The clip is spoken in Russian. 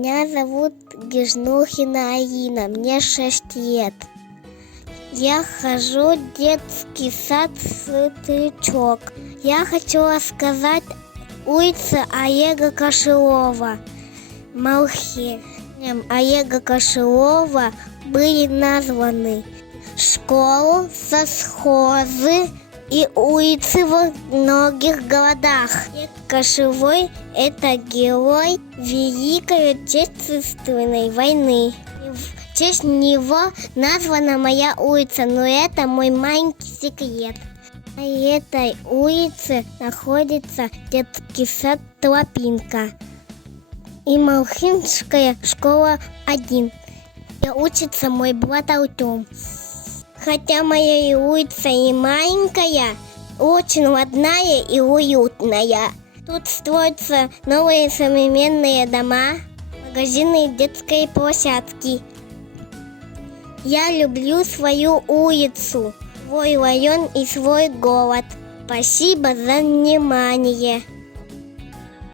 Меня зовут Гижнухина Аина, мне 6 лет. Я хожу в детский сад «Светлячок». Я хочу рассказать улице Олега Кошелова. Малхием Олега Кошелова были названы школы, совхозы и улицы во многих городах. Олег Кошелов – это герой Великой Отечественной войны. В честь него названа моя улица, но это мой маленький секрет. На этой улице находится детский сад «Тропинка» и Малхинская школа 1, где учится мой брат Артем. Хотя моя улица и маленькая, очень родная и уютная. Тут строятся новые современные дома, магазины и детские площадки. Я люблю свою улицу, свой район и свой город. Спасибо за внимание.